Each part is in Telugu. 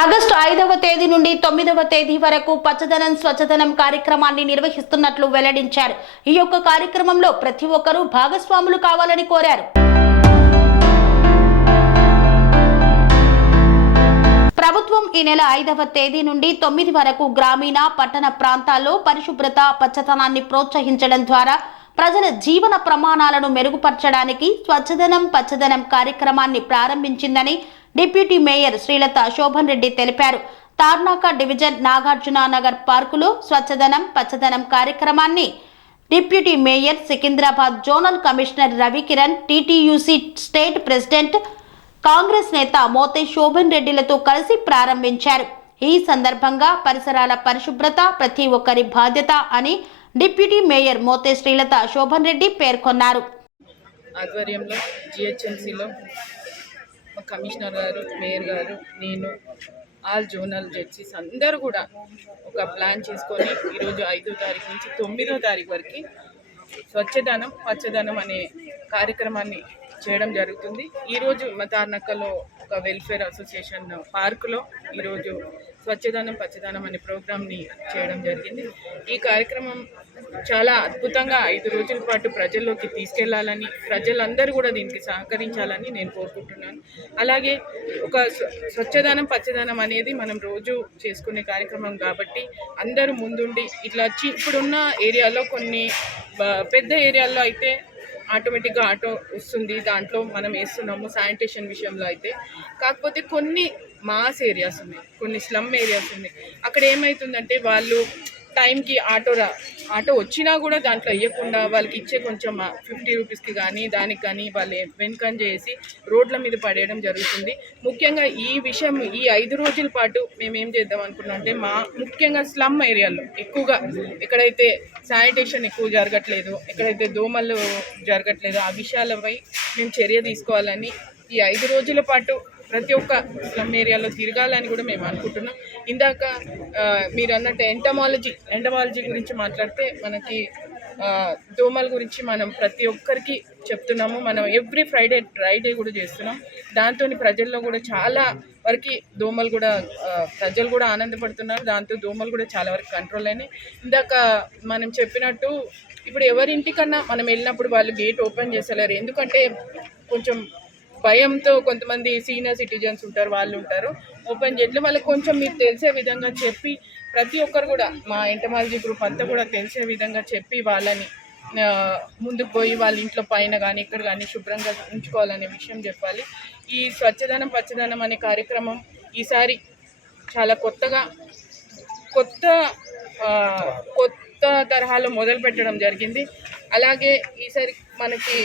ఆగస్టు 5వ తేదీ నుండి 9వ తేదీ వరకు పచ్చదనం స్వచ్ఛదనం కార్యక్రమాన్ని నిర్వహిస్తున్నట్లు వెల్లడించారు. ఈ యొక్క కార్యక్రమంలో ప్రతి ఒక్కరూ భాగస్వాములు కావాలని కోరారు. ప్రభుత్వం ఈ నెల 5వ తేదీ నుండి 9 వరకు గ్రామీణ పట్టణ ప్రాంతాల్లో పరిశుభ్రత పచ్చదనాన్ని ప్రోత్సహించడం ద్వారా ప్రజల జీవన ప్రమాణాలను మెరుగుపరచడానికి స్వచ్ఛదనం పచ్చదనం కార్యక్రమాన్ని ప్రారంభించిందని డిప్యూటీ మేయర్ శ్రీలత శోభన్ రెడ్డి తెలిపారు. తార్నాక డివిజన్ నాగార్జున నగర్ పార్కులో స్వచ్ఛదనం పచ్చదనం కార్యక్రమాన్ని deputy mayor Secunderabad zonal commissioner Ravikiran, TTUC state president Congress నేత మోతే శోభన్ రెడ్డిలతో కలిసి ప్రారంభించారు. ఈ సందర్భంగా పరిసరాల పరిశుభ్రత ప్రతి ఒక్కరి బాధ్యత అని డిప్యూటీ మేయర్ మోతే శ్రీలత శోభన్ రెడ్డి పేర్కొన్నారు. ఆధ్వర్యంలో జిహెచ్ఎంసీలో కమిషనర్ గారు, మేయర్ గారు, నేను, ఆల్ జోనల్ జడ్జీస్ అందరూ కూడా ఒక ప్లాన్ చేసుకొని ఈరోజు 5వ తారీఖు నుంచి 9వ తారీఖు వరకు స్వచ్ఛదనం పచ్చదనం అనే కార్యక్రమాన్ని చేయడం జరుగుతుంది. ఈరోజు తార్నాకలో ఒక వెల్ఫేర్ అసోసియేషన్ పార్కులో ఈరోజు స్వచ్ఛదనం పచ్చదనం అనే ప్రోగ్రామ్ని చేయడం జరిగింది. ఈ కార్యక్రమం చాలా అద్భుతంగా 5 రోజుల పాటు ప్రజల్లోకి తీసుకెళ్లాలని, ప్రజలందరూ కూడా దీనికి సహకరించాలని నేను కోరుకుంటున్నాను. అలాగే ఒక స్వచ్ఛదనం పచ్చదనం అనేది మనం రోజు చేసుకునే కార్యక్రమం కాబట్టి అందరూ ముందుండి ఇట్లా ఇప్పుడున్న ఏరియాలో కొన్ని పెద్ద ఏరియాల్లో అయితే ఆటోమేటిక్గా ఆటో వస్తుంది, దాంట్లో మనం వేస్తున్నాము శానిటేషన్ విషయంలో అయితే. కాకపోతే కొన్ని మాస్ ఏరియాస్ ఉన్నాయి, కొన్ని స్లమ్ ఏరియాస్ ఉన్నాయి. అక్కడ ఏమవుతుందంటే వాళ్ళు టైంకి ఆటో వచ్చినా కూడా దాంట్లో వేయకుండా వాళ్ళకి ఇచ్చే కొంచెం 50 రూపీస్కి కానీ దానికి కానీ వాళ్ళు వెనుకం చేసి రోడ్ల మీద పడేయడం జరుగుతుంది. ముఖ్యంగా ఈ విషయం ఈ 5 రోజుల పాటు మేము ఏం చేద్దాం అనుకున్నాం అంటే ముఖ్యంగా స్లమ్ ఏరియాలో ఎక్కువగా ఎక్కడైతే శానిటేషన్ ఎక్కువ జరగట్లేదు, ఎక్కడైతే దోమలు జరగట్లేదు ఆ విషయాలపై మేము చర్య తీసుకోవాలని ఈ 5 రోజుల పాటు ప్రతి ఒక్క స్లమ్ ఏరియాలో తిరగాలని కూడా మేము అనుకుంటున్నాం. ఇందాక మీరు అన్నట్టు ఎంటమాలజీ గురించి మాట్లాడితే మనకి దోమల గురించి మనం ప్రతి ఒక్కరికి చెప్తున్నాము. మనం ఎవ్రీ ఫ్రైడే కూడా చేస్తున్నాం. దాంతో ప్రజల్లో కూడా చాలా వరకు దోమలు కూడా ప్రజలు కూడా ఆనందపడుతున్నారు. దాంతో దోమలు కూడా చాలా వరకు కంట్రోల్ అయినాయి. ఇందాక మనం చెప్పినట్టు ఇప్పుడు ఎవరింటికన్నా మనం వెళ్ళినప్పుడు వాళ్ళు గేట్ ఓపెన్ చేసేలేరు, ఎందుకంటే కొంచెం భయంతో కొంతమంది సీనియర్ సిటిజన్స్ ఉంటారు, వాళ్ళు ఉంటారు ఓపెన్ చేయట్లు. వాళ్ళకి కొంచెం మీకు తెలిసే విధంగా చెప్పి ప్రతి ఒక్కరు కూడా మా ఎంటమాలజీ గ్రూప్ అంతా కూడా తెలిసే విధంగా చెప్పి వాళ్ళని ముందుకు పోయి వాళ్ళ ఇంట్లో పైన కానీ ఇక్కడ కానీ శుభ్రంగా ఉంచుకోవాలనే విషయం చెప్పాలి. ఈ స్వచ్ఛదనం పచ్చదనం అనే కార్యక్రమం ఈసారి చాలా కొత్త తరహాలో మొదలు పెట్టడం జరిగింది. అలాగే ఈసారి మనకి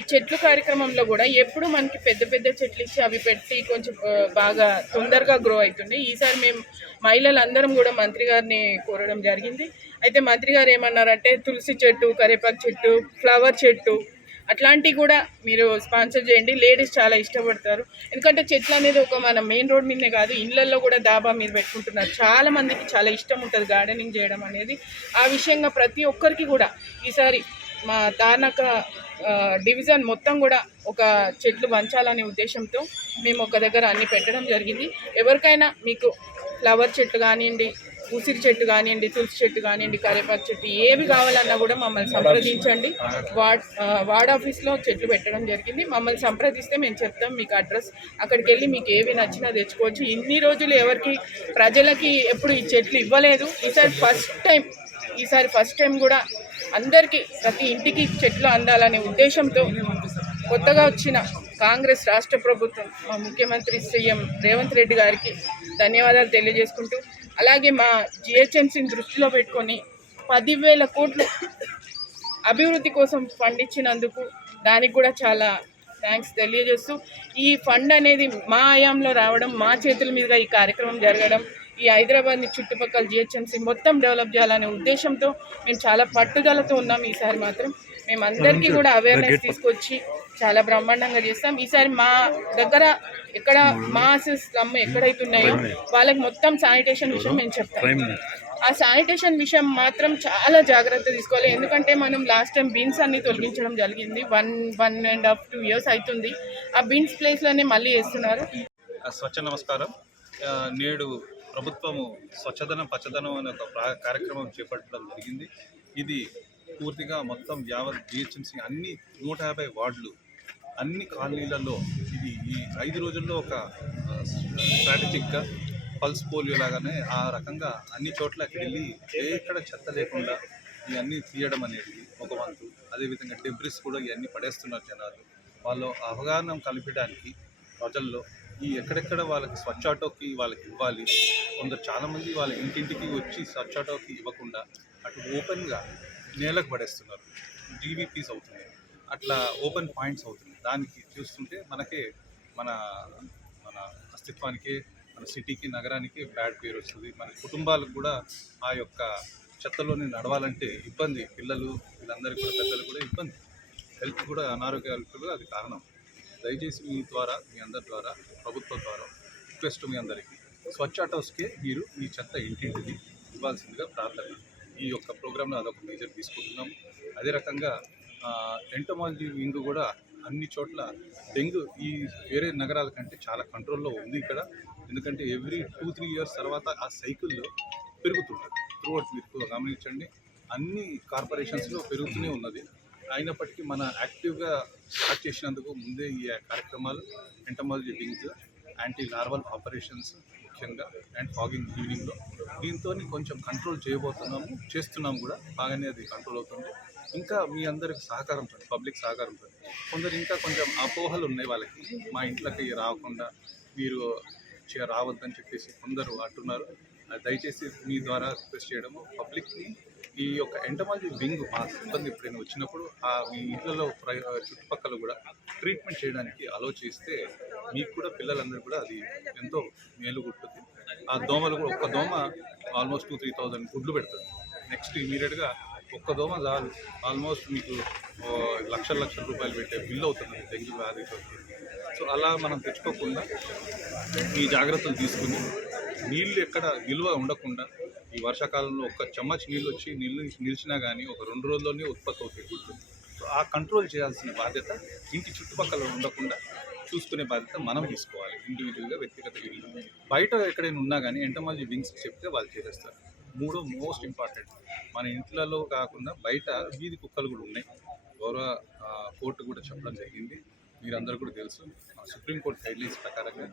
ఈ చెట్లు కార్యక్రమంలో కూడా ఎప్పుడు మనకి పెద్ద చెట్లు ఇచ్చి అవి పెట్టి కొంచెం బాగా తొందరగా గ్రో అవుతుంది. ఈసారి మేము మహిళలందరం కూడా మంత్రి గారిని కోరడం జరిగింది. అయితే మంత్రి గారు ఏమన్నారంటే తులసి చెట్టు, కరివేపాకు చెట్టు, ఫ్లవర్ చెట్టు అట్లాంటివి కూడా మీరు స్పాన్సర్ చేయండి. లేడీస్ చాలా ఇష్టపడతారు, ఎందుకంటే చెట్లు అనేది ఒక మన మెయిన్ రోడ్ మీదనే కాదు ఇళ్లలో కూడా డాబా మీరు పెట్టుకుంటున్నారు. చాలా మందికి చాలా ఇష్టం ఉంటుంది గార్డెనింగ్ చేయడం అనేది. ఆ విషయంగా ప్రతి ఒక్కరికి కూడా ఈసారి మా తార్నాక డివిజన్ మొత్తం కూడా ఒక చెట్లు పంచాలనే ఉద్దేశంతో మేము ఒక దగ్గర అన్ని పెట్టడం జరిగింది. ఎవరికైనా మీకు ఫ్లవర్ చెట్టు కానివ్వండి, ఉసిరి చెట్టు కానివ్వండి, తులసి చెట్టు కానివ్వండి, కరివేపాకు చెట్టు ఏవి కావాలన్నా కూడా మమ్మల్ని సంప్రదించండి. వార్డ్ ఆఫీస్లో చెట్లు పెట్టడం జరిగింది. మమ్మల్ని సంప్రదిస్తే మేము చెప్తాం మీకు అడ్రస్. అక్కడికి వెళ్ళి మీకు ఏవి నచ్చినా తెచ్చుకోవచ్చు. ఇన్ని రోజులు ఎవరికి ప్రజలకి ఎప్పుడు ఈ చెట్లు ఇవ్వలేదు. ఈసారి ఫస్ట్ టైం కూడా అందరికీ ప్రతి ఇంటికి చెట్లు అందాలనే ఉద్దేశంతో కొత్తగా వచ్చిన కాంగ్రెస్ రాష్ట్ర ప్రభుత్వం మా ముఖ్యమంత్రి సీఎం రేవంత్ రెడ్డి గారికి ధన్యవాదాలు తెలియజేసుకుంటూ, అలాగే మా జిహెచ్ఎంసీని దృష్టిలో పెట్టుకొని 10,000 కోట్లు అభివృద్ధి కోసం ఫండ్ ఇచ్చినందుకు దానికి కూడా చాలా థ్యాంక్స్ తెలియజేస్తూ, ఈ ఫండ్ అనేది మా హయాంలో రావడం, మా చేతుల మీదుగా ఈ కార్యక్రమం జరగడం, ఈ హైదరాబాద్ని చుట్టుపక్కల జిహెచ్ఎంసీ మొత్తం డెవలప్ చేయాలనే ఉద్దేశంతో మేము చాలా పట్టుదలతో ఉన్నాం. ఈసారి మాత్రం మేమందరికీ కూడా అవేర్నెస్ తీసుకొచ్చి చాలా బ్రహ్మాండంగా చేస్తాం. ఈసారి మా దగ్గర ఎక్కడ మాస్ స్లమ్ ఎక్కడైతే ఉన్నాయో వాళ్ళకి మొత్తం శానిటేషన్ విషయం మేము చెప్తాం. ఆ శానిటేషన్ విషయం మాత్రం చాలా జాగ్రత్త తీసుకోవాలి, ఎందుకంటే మనం లాస్ట్ టైం బిన్స్ అన్ని తొలగించడం జరిగింది. 1.5-2 years అవుతుంది. ఆ బిన్స్ ప్లేస్లోనే మళ్ళీ వేస్తున్నారు. స్వచ్ఛ నమస్కారం. నేడు ప్రభుత్వము స్వచ్ఛదనం పచ్చదనం అనే ఒక కార్యక్రమం చేపట్టడం జరిగింది. ఇది పూర్తిగా మొత్తం యావత్ జిహెచ్ఎంసీ అన్ని 150 వార్డులు అన్ని కాలనీలలో ఇది ఈ 5 రోజుల్లో ఒక స్ట్రాటజిక్గా పల్స్ పోలియో లాగానే ఆ రకంగా అన్ని చోట్లకి వెళ్ళి ఎక్కడ చెత్త లేకుండా ఇవన్నీ తీయడం అనేది ఒక వంతు. అదేవిధంగా డెబ్రిస్ కూడా ఇవన్నీ పడేస్తున్నారు జనాలు. వాళ్ళు అవగాహన కల్పించడానికి ప్రజల్లో ఈ ఎక్కడెక్కడ వాళ్ళకి స్వచ్ఛ ఆటోకి వాళ్ళకి ఇవ్వాలి. కొందరు చాలామంది వాళ్ళ ఇంటింటికి వచ్చి స్వచ్ఛ ఆటోకి ఇవ్వకుండా అటు ఓపెన్గా నేలకు పడేస్తున్నారు. జీవీపీస్ అవుతుంది, అట్లా ఓపెన్ పాయింట్స్ అవుతుంది. దానికి చూస్తుంటే మనకే మన మన అస్తిత్వానికి, మన సిటీకి, నగరానికి బ్యాడ్ పేరు వస్తుంది. మన కుటుంబాలకు కూడా ఆ యొక్క చెత్తలోనే నడవాలంటే ఇబ్బంది. పిల్లలు వీళ్ళందరికీ కూడా, పెద్దలు కూడా ఇబ్బంది. హెల్త్ కూడా, అనారోగ్యాలకు కూడా అది కారణం. దయచేసి మీ ద్వారా, మీ అందరి ద్వారా, ప్రభుత్వం ద్వారా రిక్వెస్ట్ మీ అందరికీ స్వచ్ఛ ఆటోస్కే మీరు ఈ చెత్త ఇంటింటిది ఇవ్వాల్సిందిగా ప్రార్థన. ఈ యొక్క ప్రోగ్రాంలో అదొక మేజర్ తీసుకుంటున్నాము. అదే రకంగా ఎంటమాలజీ వింగ్ కూడా అన్ని చోట్ల డెంగ్యూ ఈ వేరే నగరాల కంటే చాలా కంట్రోల్లో ఉంది ఇక్కడ. ఎందుకంటే ఎవ్రీ 2-3 ఇయర్స్ తర్వాత ఆ సైకిల్లో పెరుగుతుంది. త్రూఅవుట్ మీరు గమనించండి, అన్ని కార్పొరేషన్స్లో పెరుగుతూనే ఉన్నది. అయినప్పటికీ మన యాక్టివ్గా స్టార్ట్ చేసినందుకు ముందే ఈ కార్యక్రమాలు entomology wings, anti larval operations ముఖ్యంగా అండ్ ఫాగింగ్ ఈవినింగ్లో దీంతో కొంచెం కంట్రోల్ చేస్తున్నాము కూడా. బాగానే అది కంట్రోల్ అవుతుంది. ఇంకా మీ అందరికి సహకారంతో, పబ్లిక్ సహకారంతో, కొందరు ఇంకా కొంచెం అపోహలు ఉన్నాయి వాళ్ళకి, మా ఇంట్లోకి రాకుండా మీరు రావద్దని చెప్పేసి కొందరు అంటున్నారు. దయచేసి మీ ద్వారా రిక్వెస్ట్ చేయడము, పబ్లిక్ని ఈ యొక్క ఎంటమాలజీ వింగ్ మా సిబ్బంది ఎప్పుడైనా వచ్చినప్పుడు మీ ఇంట్లో చుట్టుపక్కల కూడా ట్రీట్మెంట్ చేయడానికి అలో చేస్తే మీకు కూడా, పిల్లలందరూ కూడా అది ఎంతో మేలు ఉంటుంది. ఆ దోమలు కూడా, ఒక్క దోమ ఆల్మోస్ట్ 2-3,000 గుడ్లు పెడుతుంది. నెక్స్ట్ ఇమీడియట్గా ఒక్క దోమ చాలు ఆల్మోస్ట్ మీకు లక్షల రూపాయలు పెట్టే బిల్లు అవుతుంది డెంగ్యూ వ్యాధితో. సో అలా మనం తెచ్చుకోకుండా ఈ జాగ్రత్తలు తీసుకుని నీళ్ళు ఎక్కడ నిల్వ ఉండకుండా, ఈ వర్షాకాలంలో ఒక్క చెమ్మచ్ నీళ్ళు వచ్చి నిలిచినా కానీ ఒక 2 రోజుల్లోనే ఉత్పత్తి అవుతాయి గుడ్లు. సో ఆ కంట్రోల్ చేయాల్సిన బాధ్యత ఇంటి చుట్టుపక్కల ఉండకుండా చూసుకునే బాధ్యత మనం తీసుకోవాలి. ఇండివిజువల్గా, వ్యక్తిగత ఇల్లు. బయట ఎక్కడైనా ఉన్నా కానీ ఎంటమాలజీ వింగ్స్ చెప్తే వాళ్ళు చేసేస్తారు. మూడో మోస్ట్ ఇంపార్టెంట్, మన ఇంట్లలో కాకుండా బయట వీధి కుక్కలు కూడా ఉన్నాయి. గౌరవ కోర్టు కూడా చెప్పడం జరిగింది, మీరందరూ కూడా తెలుసు. సుప్రీంకోర్టు గైడ్లైన్స్ ప్రకారంగా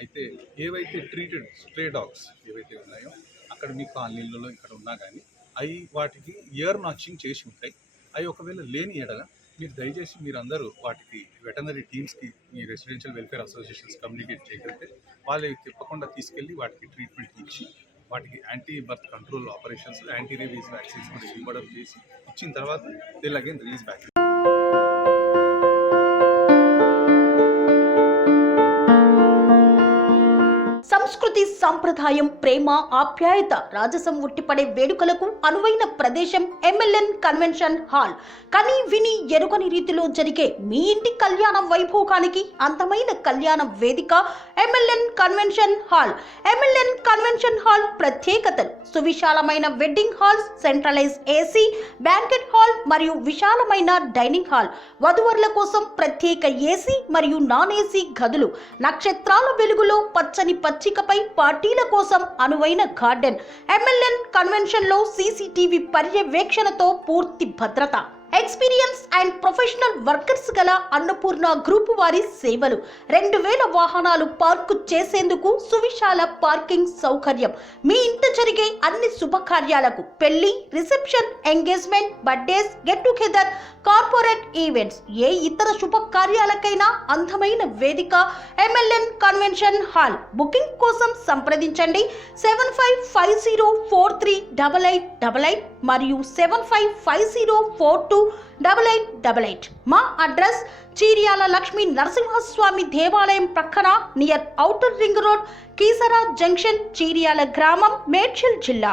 అయితే ఏవైతే ట్రీటెడ్ స్ట్రే డాగ్స్ ఏవైతే ఉన్నాయో అక్కడ మీ కాలనీలలో ఇక్కడ ఉన్నా కానీ అవి వాటికి ఇయర్ నాచింగ్ చేసి ఉంటాయి. అవి ఒకవేళ లేని ఎడల మీరు దయచేసి మీరందరూ వాటికి వెటనరీ టీమ్స్కి, మీ రెసిడెన్షియల్ వెల్ఫేర్ అసోసియేషన్స్ కమ్యూనికేట్ చేయగలిగితే వాళ్ళు తప్పకుండా తీసుకెళ్ళి వాటికి ట్రీట్మెంట్ ఇచ్చి, వాటికి anti birth control operations, anti rabies vaccines కూడా ఇవ్వడం చేసి ఇచ్చిన తర్వాత దిల్ అగైన్ రిలీజ్ బ్యాక్. సంస్కృతి, సంప్రదాయం, ప్రేమ, ఆప్యాయత రాజసం ఉట్టిపడే వేడుకలకు అనువైన ప్రదేశం ఎంఎల్ఎన్ కన్వెన్షన్ హాల్. కని విని ఎరుగని రీతిలో జరిగే మీ ఇంటి కళ్యాణ వైభోగానికి అందమైన కళ్యాణ వేదిక MLN convention hall. MLN convention hall ప్రత్యేకతలు: సువిశాలమైన wedding halls, centralise AC banquet hall మరియు విశాలమైన డైనింగ్ హాల్, వధువరుల కోసం ప్రత్యేక ఏసీ మరియు నాన్ ఏసీ గదులు, నక్షత్రాల వెలుగులో పచ్చని పచ్చికపై పార్టీల కోసం అనువైన గార్డెన్. ఎంఎల్ఎన్ కన్వెన్షన్ లో సీసీటీవీ పర్యవేక్షణతో పూర్తి భద్రత. ఎక్స్పీరియన్స్ అండ్ ప్రొఫెషనల్ వర్కర్స్ గల అన్నపూర్ణ గ్రూప్ వారి సేవలు. 2000 వాహనాలు పార్కు చేసేందుకు సువిశాల పార్కింగ్ సౌకర్యం. మీ ఇంట జరిగే అన్ని శుభకార్యాలకు, పెళ్లి, reception, engagement, birthdays, get together, corporate events, ఏ ఇతర శుభకార్యాలకైనా అందమైన వేదిక ఎంఎల్ఎన్ కన్వెన్షన్ హాల్. బుకింగ్ కోసం సంప్రదించండి 7550438888 మరియు 7550428888. మా అడ్రస్ చీర్యాల లక్ష్మీ నరసింహస్వామి దేవాలయం ప్రక్కన, near outer ring road, Keesara junction, Cheeryal గ్రామం, మేడ్చల్ జిల్లా.